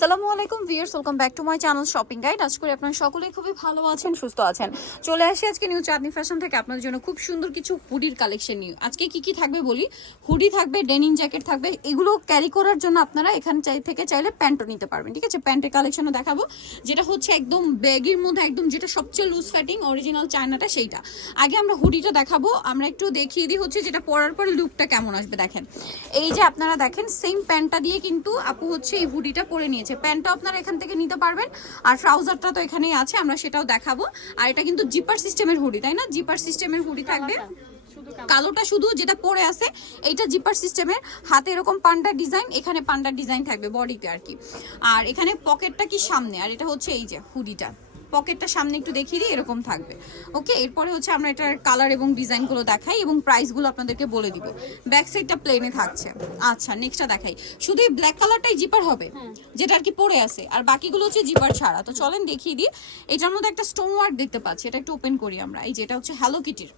আসসালামু আলাইকুম viewers welcome back to my channel shopping guide. আজ করে আপনারা সকলেই খুবই ভালো আছেন, সুস্থ আছেন। চলে আসি আজকে নিউ চাঁদনি ফ্যাশন থেকে আপনাদের জন্য খুব সুন্দর কিছু হুডির কালেকশন নিউ। আজকে কি কি থাকবে বলি? হুডি থাকবে, ডেনিম জ্যাকেট থাকবে, এগুলো ক্যারি করার জন্য আপনারা এখান চাই থেকে চাইলে প্যান্টও নিতে পারবেন, ঠিক আছে? প্যান্টের কালেকশনও দেখাবো। যেটা হচ্ছে একদম ব্যাগের মধ্যে একদম যেটা সবচেয়ে লুজ ফ্যাটিং অরিজিনাল চায়নাটা সেইটা। আগে আমরা হুডিটা দেখাবো, আমরা একটু দেখিয়ে দিই হচ্ছে যেটা পরার পর লুকটা কেমন আসবে, দেখেন। এই যে আপনারা দেখেন সেম প্যান্টটা দিয়ে কিন্তু আপু হচ্ছে এই হুডিটা পরে নিয়েছে প্যান্টটা আপনারা এখান থেকে নিতে পারবেন আর ট্রাউজারটা তো এখানেই আছে আমরা সেটাও দেখাবো। আর এটা কিন্তু জিপার সিস্টেমের হুডি তাই না? জিপার সিস্টেমের হুডি থাকবে। কালোটা শুধু যেটা পরে আছে এইটা জিপার সিস্টেমের। হাতে এরকম পান্ডার ডিজাইন এখানে পান্ডার ডিজাইন থাকবে বডিতে আর কি। আর এখানে পকেটটা কি সামনে আর এটা হচ্ছে এই যে হুডিটা। পকেটটা সামনে একটু দেখিয়ে দিই এরকম থাকবে। ওকে এরপরে হচ্ছে আমরা এটার কালার এবং ডিজাইনগুলো দেখাই এবং প্রাইসগুলো আপনাদেরকে বলে দিব। ব্যাক সাইডটা প্লেনে থাকছে। আচ্ছা নেক্সটটা দেখাই। শুধু এই ব্ল্যাক কালারটাই জিপার হবে যেটা আর কি পরে আছে। আর বাকিগুলো হচ্ছে জিপার ছাড়া। তো চলেন দেখিয়ে দিই। এটার মধ্যে একটা স্টোন ওয়ার্ক দেখতে পাচ্ছি এটা একটু ওপেন করি আমরা। এই যেটা হচ্ছে হ্যালো কিটির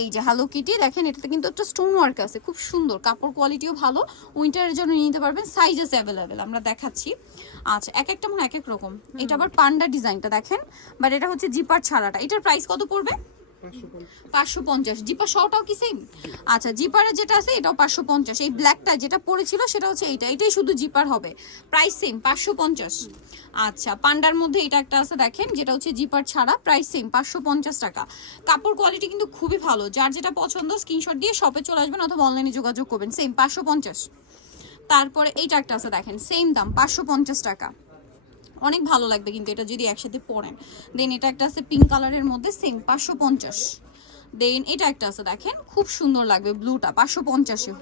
এই যে হ্যালো কিটি দেখেন এটাতে কিন্তু একটা স্টোন ওয়ার্ক আছে খুব সুন্দর। কাপড় কোয়ালিটিও ভালো উইন্টারের জন্য নিয়ে নিতে পারবেন সাইজ আছে অ্যাভেলেবেল আমরা দেখাচ্ছি। আচ্ছা এক একটা মানে এক এক রকম। এটা আবার পান্ডা ডিজাইনটা দেখেন বাট এটা হচ্ছে জিপার ছাড়াটা। এটার প্রাইস কত পড়বে? পাঁচশো পঞ্চাশ। জিপার শটাও কি সেম আচ্ছা জিপারের যেটা আছে এটাও পাঁচশো পঞ্চাশ। এই ব্ল্যাকটা যেটা পড়েছিল সেটা হচ্ছে এইটা। এটাই শুধু জিপার হবে। প্রাইস সেম পাঁচশো পঞ্চাশ। আচ্ছা পান্ডার মধ্যে এটা একটা আছে, দেখেন, যেটা হচ্ছে জিপার ছাড়া প্রাইস সেম পাঁচশো পঞ্চাশ টাকা। কাপড় কোয়ালিটি কিন্তু খুবই ভালো। যার যেটা পছন্দ স্ক্রিনশট দিয়ে শপে চলে আসবেন অথবা অনলাইনে যোগাযোগ করবেন। সেম পাঁচশো পঞ্চাশ। তারপরে এইটা একটা আছে, দেখেন সেম দাম, পাঁচশো পঞ্চাশ টাকা। অনেক ভালো লাগবে কিন্তু এটা যদি একসাথে পরেন দেন এটা একটা আছে পিঙ্ক কালারের মধ্যে সেম পাঁচশো পঞ্চাশ। দেন এটা একটা আছে, দেখেন, খুব সুন্দর লাগবে ব্লুটা পাঁচশো পঞ্চাশে।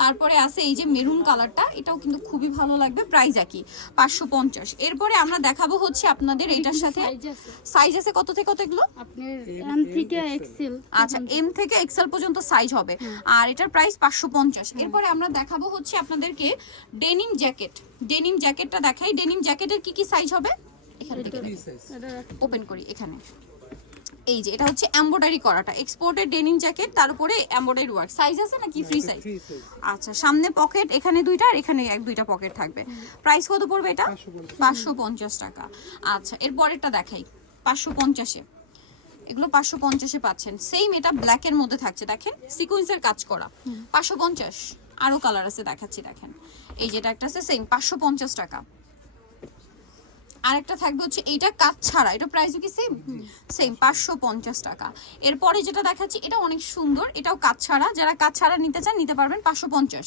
তারপরে আছে এই যে মেরুন কালারটা এটাও কিন্তু খুবই ভালো লাগবে প্রাইস একই পাঁচশো পঞ্চাশ। এরপরে আমরা দেখাবো হচ্ছে আপনাদের এটার সাথে সাইজ আছে। কত থেকে কত এগুলো? আপনার এম আচ্ছা এম থেকে এক্সেল পর্যন্ত সাইজ হবে। আর এটার প্রাইস পাঁচশো পঞ্চাশ। এরপরে আমরা দেখাবো হচ্ছে আপনাদেরকে ডেনিম জ্যাকেট ডেনিম জ্যাকেটটা দেখাই। ডেনিম জ্যাকেটের কি কি সাইজ হবে? এখান থেকে ওপেন করি এখানে। এই যে এটা হচ্ছে এমব্রয়ডারি করাটা। এক্সপোর্টেড ডেনিম জ্যাকেট তার উপরে এমব্রয়ডারি ওয়ার্ক সাইজ আছে নাকি? ফ্রি সাইজ আচ্ছা সামনে পকেট এখানে দুইটা আর এখানে এক দুইটা পকেট থাকবে। প্রাইস কত পড়বে এটা? পাঁচশো পঞ্চাশ। টাকা। আচ্ছা এর পরেরটা দেখাই। পাঁচশো পঞ্চাশে এগুলো পাঁচশো পঞ্চাশে পাচ্ছেন। সেম এটা ব্ল্যাকের মধ্যে থাকছে। দেখেন সিকোয়েন্সের কাজ করা। পাঁচশো পঞ্চাশ। আরও কালার আছে দেখাচ্ছি দেখেন। এই যেটা একটা আছে সেম পাঁচশো পঞ্চাশ টাকা। আরেকটা থাকবে হচ্ছে এইটা কাজ ছাড়া। এটা প্রাইস কি সেম সেম পাঁচশো পঞ্চাশ টাকা। এরপরে যেটা দেখাচ্ছি এটা অনেক সুন্দর। এটাও কাজ ছাড়া। যারা কাজ ছাড়া নিতে চান নিতে পারবেন পাঁচশো পঞ্চাশ।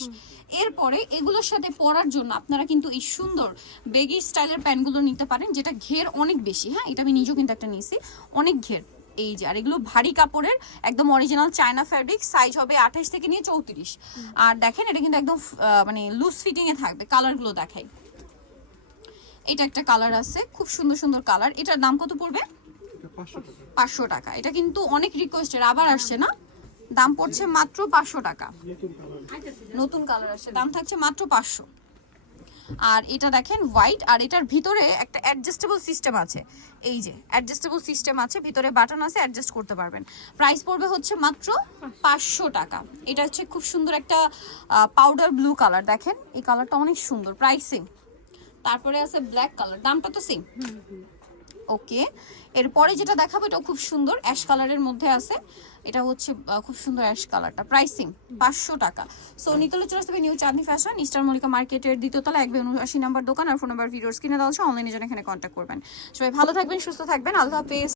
এরপরে এগুলোর সাথে পরার জন্য আপনারা কিন্তু এই সুন্দর বেগি স্টাইলের প্যান্টগুলো নিতে পারেন যেটা ঘের অনেক বেশি। হ্যাঁ এটা আমি নিজেও কিন্তু একটা নিয়েছি। অনেক ঘের। এই যে আর এগুলো ভারী কাপড়ের একদম অরিজিনাল চায়না ফ্যাব্রিক সাইজ হবে আঠাশ থেকে নিয়ে চৌত্রিশ। আর দেখেন এটা কিন্তু একদম মানে লুজ ফিটিং এ থাকবে। কালারগুলো দেখাই। এটা একটা কালার আছে, খুব সুন্দর সুন্দর কালার এটার দাম কত পড়বে? পাঁচশো টাকা। এটা কিন্তু অনেক রিকোয়েস্টের আবার আসছে না? দাম পড়ছে মাত্র পাঁচশো টাকা। নতুন কালার আসছে, দাম থাকছে মাত্র পাঁচশো। আর এটা দেখেন হোয়াইট আর এটার ভিতরে একটা অ্যাডজাস্টেবল সিস্টেম আছে। এই যে অ্যাডজাস্টেবল সিস্টেম আছে, ভিতরে বাটন আছে অ্যাডজাস্ট করতে পারবেন। প্রাইস পড়বে হচ্ছে মাত্র পাঁচশো টাকা। এটা হচ্ছে খুব সুন্দর একটা পাউডার ব্লু কালার দেখেন, এই কালারটা অনেক সুন্দর প্রাইসিং তারপরে আছে ব্ল্যাক কালার দামটা তো সেম ওকে এরপরে যেটা দেখাবো এটা খুব সুন্দর অ্যাশ কালারের মধ্যে আছে। এটা হচ্ছে খুব সুন্দর অ্যাশ কালারটা প্রাইসিং পাঁচশো টাকা। সো নিতলে চলে আসবে new Chandni fashion star Mallika মার্কেটের দ্বিতীয়তলা একবে উনআশি নাম্বার দোকান আর ফোন নাম্বার ভিডিওর কিনে দেওয়া হচ্ছে অনলাইনে জন্য এখানে কন্ট্যাক্ট করবেন। সবাই ভালো থাকবেন সুস্থ থাকবেন আল্লাহ হাফেজ।